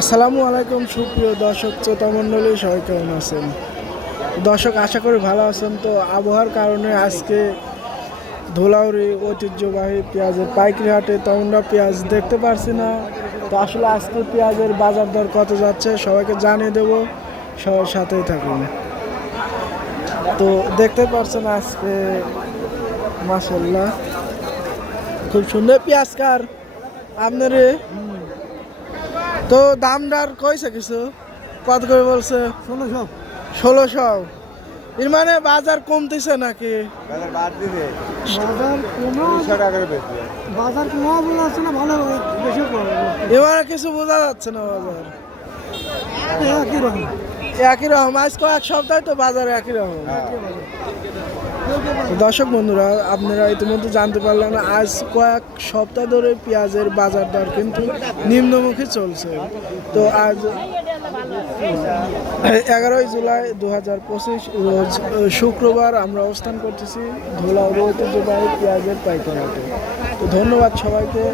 আসসালামু আলাইকুম, সুপ্রিয় দর্শক শ্রোতা মণ্ডলী, সবাই কেমন আছেন? দর্শক, আশা করি ভালো আছেন। তো আবহাওয়ার কারণে আজকে ধুলাউড়ি ঐতিহ্যবাহী পেঁয়াজের পাইকারি হাটে তো আমরা পেঁয়াজ দেখতে পারছি না। তো আসলে আজকে পেঁয়াজের বাজার দর কত যাচ্ছে সবাইকে জানিয়ে দেব। সবার সাথেই থাকুন। তো দেখতে পারছেন আজকে মাসাল্লাহ খুব সুন্দর পেঁয়াজ কার। আপনার তো দাম দার কইছে কিছু? কত করে বলছে? ষোলোশো। ষোলোশো। এর মানে বাজার কমতেছে নাকি? বাজার কমা বাজার কমা বলে আছে না ভালো বেশি এবারে কিছু বোঝা যাচ্ছে না বাজার। একই রকম। একই রকম। আজ কয়েক সপ্তাহে তো বাজার একই রকম। দর্শক বন্ধুরা, আপনারা ইতিমধ্যে জানতে পারলেন, আজ কয়েক সপ্তাহ ধরে পেঁয়াজের বাজার দর কিন্তু নিম্নমুখী চলছে। তো আজ এগারোই জুলাই দু হাজার পঁচিশ, রোজ শুক্রবার আমরা অবস্থান করতেছি ধুলা ঐতিহ্যবাহী পেঁয়াজের পাইকারি তো ধন্যবাদ সবাইকে।